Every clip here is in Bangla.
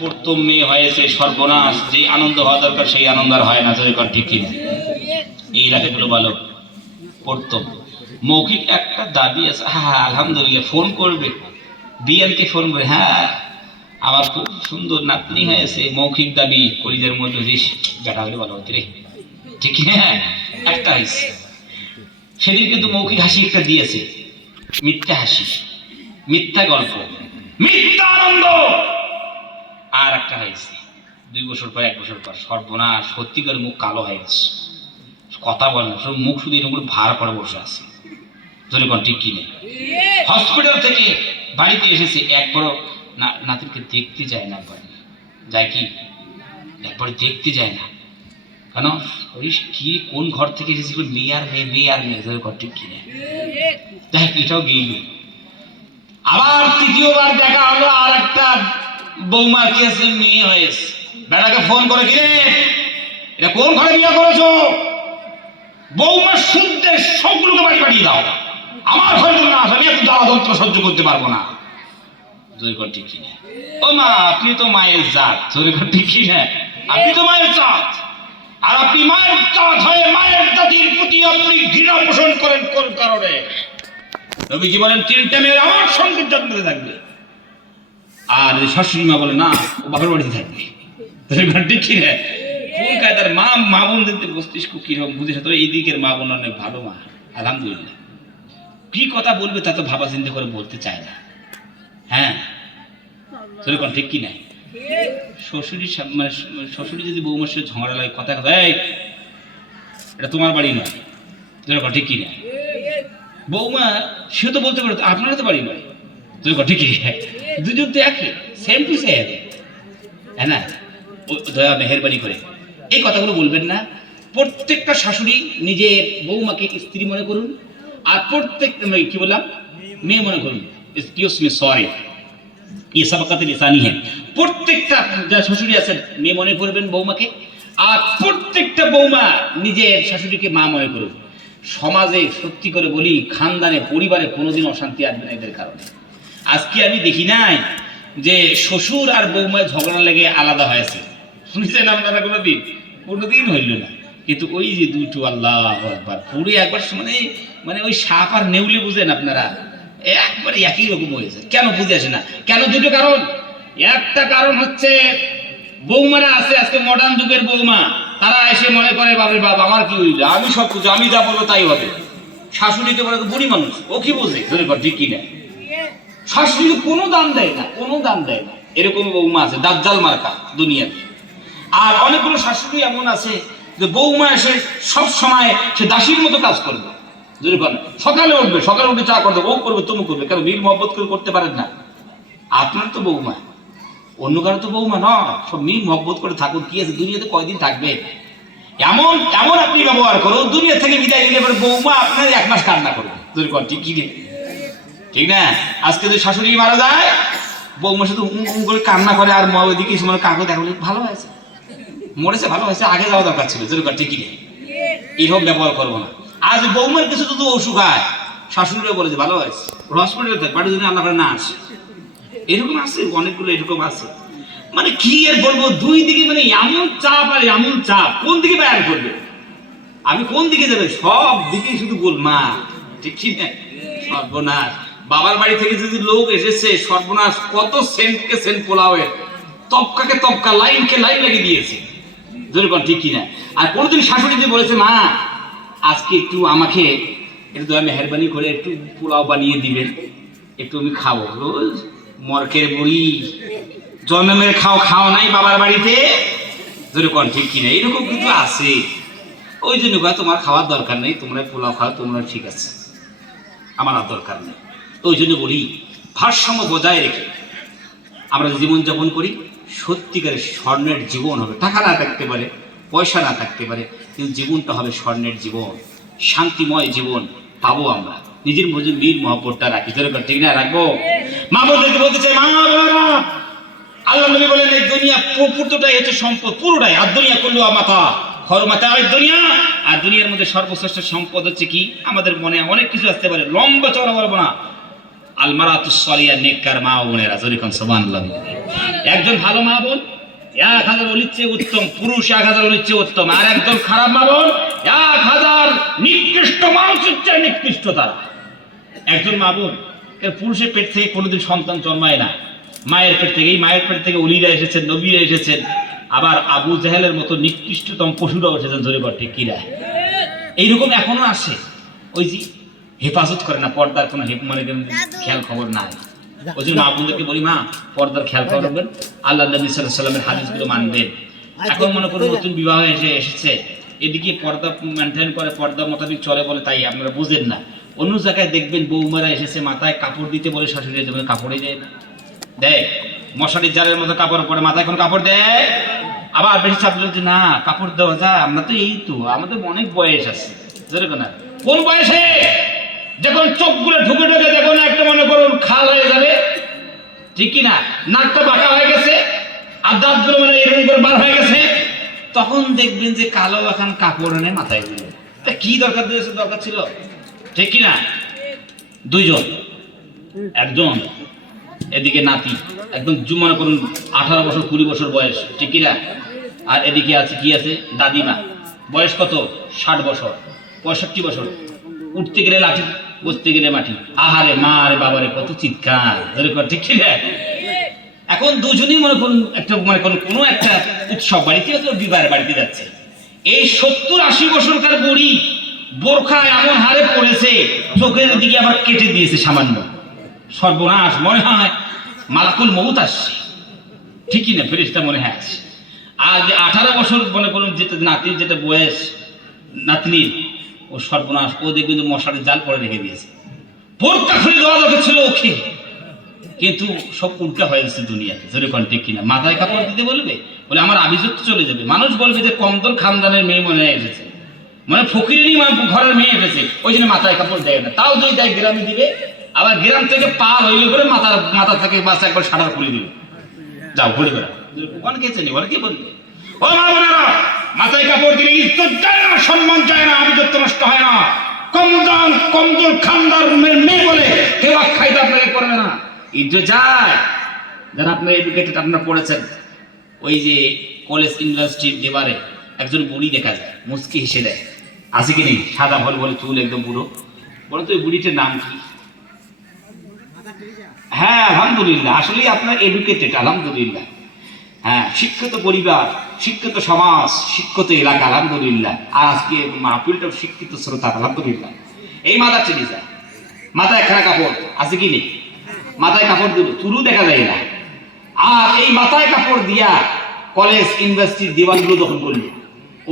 প্রথম মেয়ে হয়েছে, সর্বনাশ, যে আনন্দ হওয়া দরকার সেই আনন্দ আর হয় না। তোর ঠিক কিনা? এই রাতেগুলো ভালো প্রথম মৌখিক একটা দাবি আছে, হ্যাঁ আলহামদুলিল্লাহ, ফোন করবে বিয়ানকে ফোন করে, হ্যাঁ আমার খুব সুন্দর নাতনি হয়েছে, মৌখিক দাবি কলিজের মধ্যে দিস বেটা হলে ভালো হতে রে, ঠিক হ্যাঁ একটা হয়েছে। সেদিন কিন্তু মৌখিক হাসি একটা দিয়েছে, মিথ্যা হাসি, মিথ্যা গল্প, মিথ্যা আনন্দ। আর একটা হয়েছে 2 বছর পর, 1 বছর পর, সর্বনাশ, সত্যিকার মুখ কালো হয়ে গেছে, কথা বলে না, সব মুখ শুধু এরকম ভার করে বসে আছে। ধরে কোন ঠিক কিনে হসপিটাল থেকে বাড়িতে এসেছে, একবার নাতিরকে দেখতে যায় না, একবার যায় কি একবারে দেখতে যায় না, কেন ওই কি কোন ঘর থেকে এসেছে, মেয়ে আর মেয়ে, মেয়ে আর মেয়ে, ধরে ঘর ঠিক কিনে দেখ, এটাও গেইল। আবার তৃতীয়বার দেখা হলো, আর একটা বৌমা কি আছে, মেয়ে হয়েছে, বেটাকে ফোন করে, কিরে এটা কোন ঘরে বিয়ে করেছো? বৌমার শুদ্ধের সবগুলোকে বাড়ি পাঠিয়ে দাও, আমার ঘরে না আসে, আমি একটু জ্বালা যন্ত্র সহ্য করতে পারবো না। জোরে কর ঠিক কিনা? ও মা, আপনি তো মায়ের জাত, জোরে কর ঠিক কিনা? আপনি তো মায়ের জাত, আর আপনি মায়ের জাত হয়ে মায়ের জাতির প্রতি আপনি ঘৃণা পোষণ করেন কোন কারণে? তবে কি বলেন, 3টে মেয়ের আমার সঙ্গে যত্নে থাকবে, আর শাশুড়ি মা বলে না, ও বাপের বাড়িতে থাকবে। জোরে কর ঠিক কিনা? কোন কায়দার মা, মা বোন দেখতে বসতিস কিরকম বুঝেছে তো, এই দিকের মা বোন অনেক ভালো মা, আলহামদুলিল্লাহ। কি কথা বলবে তা তো ভাবা চিন্তা করে বলতে চায় না, হ্যাঁ সেরকম ঠিক কি নাই? শ্বশুরি মানে শ্বশুরি যদি বৌমার সাথে ঝগড়া লাগে, কথা কথা, এই এটা তোমার বাড়ি নয়, যেরকম ঠিক কি না? বৌমা সে তো বলতে পারে আপনারা তো বাড়ি নয়, যেরকম ঠিক কি? দুজন তো একই, সেম টু সেম, হ্যাঁ না? দয়া মেহেরবানি করে এই কথাগুলো বলবেন না। প্রত্যেকটা শাশুড়ি নিজের বৌমাকে স্ত্রী মনে করুন, আর প্রত্যেকটা কি বললাম, মেয়ে মনে করুন। এক্সকিউজ মি, সরি, ये सबकत लिसानी है। প্রত্যেকটা যা শাশুড়ি আছেন মেয়ে মনে করবেন বৌমাকে, আর প্রত্যেকটা বৌমা নিজের শাশুড়িকে মা মনে করুন। সমাজে সত্যি করে বলি, খানদানে পরিবারে কোনোদিন অশান্তি আসবে না এদের কারণে। আজকে আমি দেখি নাই যে শ্বশুর আর বৌমায় ঝগড়া লেগে আলাদা হয়েছে, শুনেছেন আপনারা? কোনোদিন হইল না। কিন্তু ওই যে দুটো, আল্লাহ আকবার, পুরো একবার মানে মানে ওই সাপ আর নেউলে বুঝেন আপনারা, একবারে একই রকম হয়েছে। কেন বুঝে আসে না? কেন? দুটো কারণ। একটা কারণ হচ্ছে বৌমারা আছে আজকে মডার্ন যুগের বৌমা, তারা এসে মনে করে বাবা বাবা আমার কি হইল, আমি সব কিছু, আমি যা বলবো তাই হবে। শাশুড়িকে বলে বুড়ি মানুষ, ও কি বোঝে, ধরে কর ঠিক কিনা? শাশুড়িকে কোনো দাম দেয় না, কোনো দাম দেয় না, এরকম বৌমা আছে দাজ্জাল মার্কা দুনিয়াতে। আর অনেকগুলো শাশুড়ি এমন আছে যে বৌমা এসে সব সময় সে দাসীর মতো কাজ করবে। যদি বলেন সকালে উঠবে, সকালে উঠে চা করবে, ও করবে, তুমি করবে, কেন মিল মহব্বত করে করতে পারেন না? আপনার তো বৌমা, অন্য কারো তো বৌমা নয়, সব মিল মহব্বত করে থাকুন। কি আছে, দুনিয়াতে কয়দিন থাকবে? এমন এমন আপনি ব্যবহার করুন, দুনিয়া থেকে বিদায় নিলে পরে বৌমা আপনার 1 মাস কান্না করবে। যদি কর ঠিক কি, ঠিক না? আজকে যদি শাশুড়ি মারা যায়, বৌমা শুধু করে কান্না করে, আর ওইদিকে সময় কাগজ দেখো, ভালো হয়েছে, মরেছে, ভালো হয়েছে, আগে যাওয়া দরকার ছিল। যদি কর ঠিক কি, এরকম ব্যবহার করবো না। আজ বৌমার কিছু যদি অসুখ হয়, শাশুড়িরা বলে যে ভালো হয়েছে, হসপিটালে থাকে, বাড়ি যদি আল্লাহ করে না আসে, এরকম আছে অনেকগুলো, এরকম আছে। মানে কি আর বলবো, দুই দিকে মানে এমন চাপ আর এমন চাপ, কোন দিকে ব্যয় করবে, আমি কোন দিকে যাবে, সব দিকে শুধু গোলমা, ঠিক কি না? সর্বনাশ। বাবার বাড়ি থেকে যদি লোক এসেছে, সর্বনাশ, কত সেন্টকে সেন্ট পোলাওয়ের, তপকাকে তপকা, লাইনকে লাইন লাগিয়ে দিয়েছে। যেরকম ঠিক কিনা? আর কোনোদিন শাশুড়ি যে বলেছে মা আজকে একটু আমাকে একটু দয়া মেহরবানি করে একটু পোলাও বানিয়ে দিবেন, একটু আমি খাবো? রোজ মরকের বুড়ি, জন্মের খাও নাই বাবার বাড়িতে, যেরকম ঠিক কিনা? এরকম কিন্তু আছে। ওই জন্য তোমার খাওয়ার দরকার নেই, তোমরা পোলাও খাও, তোমরা ঠিক আছে, আমার আর দরকার নেই। ওই জন্য বলি, ভারসাম্য বজায় রেখে আমরা জীবনযাপন করি, সত্যিকারের স্বর্ণের জীবন হবে। টাকা না থাকতে পারে, পয়সা না থাকতে পারে, কিন্তু জীবনটা হবে স্বর্ণের জীবন, শান্তিময় জীবন পাবো আমরা। নিজের মধ্যে মিল মহব্বতটা রাখি, যেরকম ঠিক না? রাখবো। মা বলতে বলতে চাই, মা আল্লাহ নবী বলেন এই দুনিয়া পুরোটাই হচ্ছে সম্পদ, পুরোটাই। আর দুনিয়া করলো মাথা হরমাতা দুনিয়া, আর দুনিয়ার মধ্যে সর্বশ্রেষ্ঠ সম্পদ হচ্ছে কি? আমাদের মনে অনেক কিছু আসতে পারে, লম্বা চড়া বলবো না, আলমারাতুস সালিয়া নেককার মা ও বোনেরা, যখন সুবহানাল্লাহ, একজন ভালো মা বোন 1000 অলির চেয়ে উত্তম, পুরুষ 1000 অলির চেয়ে উত্তম, আর একজন খারাপ মা বোন 1000 নিকৃষ্ট মানুষের চেয়ে নিকৃষ্ট। তারা একজন মা বোন পুরুষের পেট থেকে কোনোদিন সন্তান জন্মায় না, মায়ের পেট থেকে অলিরা এসেছেন, নবীরা এসেছেন, আবার আবু জাহেলের মতো নিকৃষ্টতম পশুরাও এসেছেন, জোরে বল ঠিক কিনা? এইরকম এখনো আসে, ওই যে হেফাজত করে না, পর্দার কোনো খেয়াল খবর নাই। ওই জন্য মা বোনদেরকে বলি, মা পর্দার খেয়াল খবর রাখবেন, আল্লাহ নবী সাল্লাল্লাহু আলাইহি ওয়াসাল্লামের হাদিসগুলো মানবেন। এখন মনে করুন নতুন বিবাহ এসেছে, এদিকে পর্দা মেনটেন করে, পর্দা মোতাবেক চলে বলে, তাই আপনারা বুঝেন না। অন্য জায়গায় দেখবেন বৌমারা এসেছে মাথায় কাপড় দিতে বলে, শাশুড়ির জন্য কাপড়ে দেয় না, দেয় মশারির জালের মতো কাপড় পরে, মাথায় কোনো কাপড় দেয়। আবার বেশি চাপ দিল যে না কাপড় দেওয়া যায়, আমরা তো এই তো আমাদের অনেক বয়স আছে, না কোন বয়সে যখন চোখগুলো ঢুকে ঢুকে দেখো না একটা মনে করুন খাল হয়ে যাবে, ঠিক কিনা, নাকটা বাঁকা হয়ে গেছে আর দাঁতগুলো মানে এরকম করে বার হয়ে গেছে, তখন দেখবেন যে কালো এখন কাপড় এনে মাথায় দিল। তা কি দরকার ছিল, ঠিক কিনা? দুইজন, একজন এদিকে নাতি একদম মনে করুন 18 বছর 20 বছর বয়স, ঠিক কিনা, আর এদিকে আছে কি আছে দাদিমা, বয়স কত 60 বছর 65 বছর, উঠতে গেলে লাঠি, বসতে গেলে মাটি, আহারে মা রে বাবারে কত চিৎকার, ঠিক কিনা? এখন দুজনই মনে করুন একটা মনে করুন কোনো একটা উৎসব বাড়িতে বিবাহের বাড়িতে যাচ্ছে, এই 70-80 বছরকার বুড়ি বোরখা এমন হারে পড়েছে, চোখের দিকে আবার কেটে দিয়েছে সামান্য, সর্বনাশ, মনে হয় মালাকুল মউত আসছে, ঠিকই না, ফেরেশতা মনে হয় আসছে। আর যে 18 বছর মনে করুন যেটা নাতির যেটা বয়স নাতনির, ও সর্বনাশ, ও দেখবেন মশারির জাল পরে রেখে দিয়েছে, বোরকা খুলে দেওয়া দরকার ছিল ওকে, কিন্তু সব উল্টা হয়ে গেছে দুনিয়াতে, জোরে কোন ঠিক কিনা? মাথায় কাপড় দিতে বলবে, বলে আমার আভিজাত্য চলে যাবে, মানুষ বলবে যে কমদর খানদানের মেয়ে মনে হয় এসেছে, মানে ফকিরেরই ঘরের মেয়ে এসেছে, ওই জন্য মাথায় কাপড় দেয় না। তাও যদি দেয় গ্রামে দিবে, আবার গ্রাম থেকে পা হইলে করে মাথা থেকে বাচ্চা একবার সাঁটার খুলে দিবে, যাও ঘুরে বেড়া, অনেকে চেনে, ওরা কি বলবে? ও মা বোনেরা, মাথায় কাপড় দিলে ইজ্জত যায় না, সম্মান যায় না, আভিজাত্য নষ্ট হয় না। কমদর খানদার মেয়ে বলে কেউ আখ্যায়িত আপনাকে করবে না, ইজ্জত যায়। যারা আপনার এডুকেটেড, আপনারা পড়েছেন, ওই যে কলেজ ইউনিভার্সিটির দেবারে একজন বুড়ি দেখা যায়, মুচকি হেসে দেয়, আছে কি নেই, সাদা ভল বলে চুল, একদম বুড়ো, বলো তো ওই বুড়িটার নাম কি? হ্যাঁ আলহামদুলিল্লাহ, আসলেই আপনার এডুকেটেড, আলহামদুলিল্লাহ। হ্যাঁ, শিক্ষিত পরিবার, শিক্ষিত সমাজ, শিক্ষিত এলাকা, আলহামদুলিল্লাহ। আর আজকে মাহফিলটাও শিক্ষিত শ্রোতা, আলহামদুলিল্লাহ। এই মাথা চিনি যায়, মাথায় একখানা কাপড় আছে কি নেই, মাথায় কাপড় দিল, চুলও দেখা যায় না, আর এই মাথায় কাপড় দিয়া কলেজ ইউনিভার্সিটির দেওয়ালগুলো দখল করলো,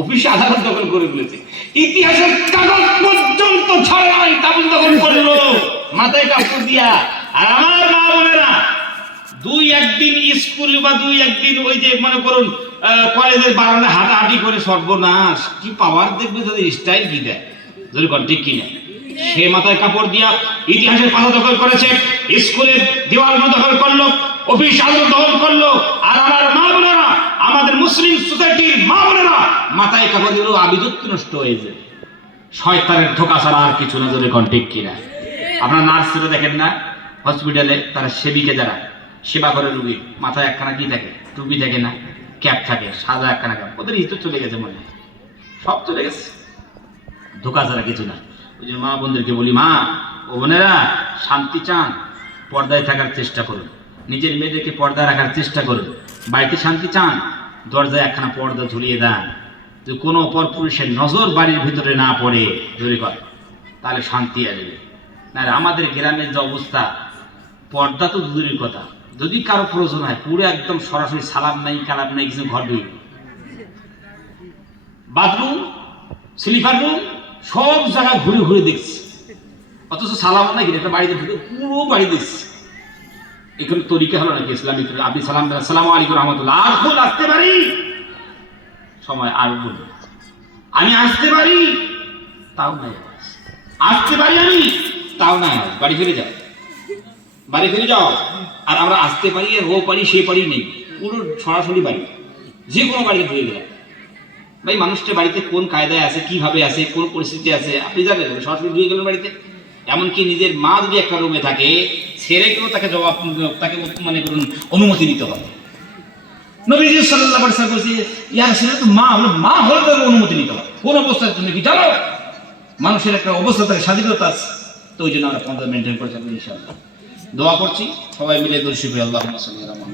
অফিস আদালত দখল করে ফেলেছে, ইতিহাসের কাগজ পর্যন্ত ছাড়া নাই, কাগজ দখল করলো মাথায় কাপড় দিয়া। আর আমার মা বোনেরা 2-1 দিন স্কুল বা 2-1 দিন ওই যে মনে করুন কলেজের বারান্দায় হাঁটাহাঁটি করে, সর্বনাশ কি পাওয়ার দেখবে, যদি স্টাইল কি দেয়, যদি ঠিক কিনা, সে মাথায় কাপড় দিয়া ইতিহাসের পাতা দখল করেছে, স্কুলের দেওয়ালগুলো দখল করলো, অফিস আদালত দখল করলো। আর আমার মা বোনেরা, আমাদের মুসলিম সোসাইটির মা বোনেরা মাথায় কাপড় দিলেও আভিজাত্য নষ্ট হয়ে যায়, শয়তানের ধোঁকা ছাড়া আর কিছু না, যদি ঠিক কিনা? আপনার নার্সরা দেখেন না, হসপিটালে তারা সেবিকা যারা সেবা করে রুগী, মাথায় একখানা কি থাকে, টুপি থাকে না, ক্যাপ থাকে, সাদা একখানা ক্যাপ, ওদের ইতো চলে গেছে, মনে হয় সব চলে গেছে, ধোঁকা ছাড়া কিছু না। ওই জন্য মা বোনদেরকে বলি, মা ও বোনেরা, শান্তি চান, পর্দায় থাকার চেষ্টা করুন, নিজের মেয়েদেরকে পর্দায় রাখার চেষ্টা করুন। বাড়িতে শান্তি চান, দরজায় একখানা পর্দা ঝুলিয়ে দেন, যদি কোনো অপর পুরুষের নজর বাড়ির ভিতরে না পড়ে, ধরে কর, তাহলে শান্তি আসবে। না আমাদের গ্রামের যে অবস্থা, পর্দা তো দূরের কথা, যদি কারো প্রয়োজন হয় পুরো একদম সরাসরি সালাম নাই কালাম নাই কিছু, ঘর ঢুকে বাথরুম, স্লিপার রুম, সব জায়গা ঘুরে ঘুরে দেখছি, অথচ সালাম নাই, একটা বাড়িতে ঢুকে পুরো বাড়ি দেখছি। এখানে তরিকা হলো নাকি ইসলামিক? আপনি সালাম দেন, আসসালামু আলাইকুম রহমতুল্লাহ, আর ফুল আসতে পারি সময়, আর বলুন আমি আসতে পারি, তাও নাই, আসতে পারি আমি, তাও নাই, বাড়ি ফিরে যাও, বাড়ি ফিরে যাও। আর আমরা আসতে পারি, ও পারি, সে পারি নেই, পুরো সরাসরি বাড়ি, যে কোনো বাড়িতে ঢুকে গেলাম। ভাই মানুষটা বাড়িতে কোন কায়দায় আছে, কিভাবে আছে, কোন পরিস্থিতি আছে আপনি জানেন, সরাসরি ঢুকে গেলেন বাড়িতে। এমনকি নিজের মা যদি একটা রুমে থাকে, ছেড়ে কেউ তাকে জবাব, তাকে মানে করুন অনুমতি নিতে হবে। নবীজি সাল্লাল্লাহু আলাইহি ওয়াসাল্লাম বলছে, ইয়া রাসূলুল্লাহ, তো মা হলো, মা হলে তার অনুমতি নিতে হবে। কোন অবস্থায় তুমি কি জানো মানুষের একটা অবস্থা থাকে, স্বাধীনতা আছে, তো ওই জন্য আমরা 15 মেনটেন করে যাবো ইনশাআল্লাহ। দোয়া করছি সবাই মিলে দর্শী আল্লাহুম্মা সাল্লি আলা মুহাম্মাদ।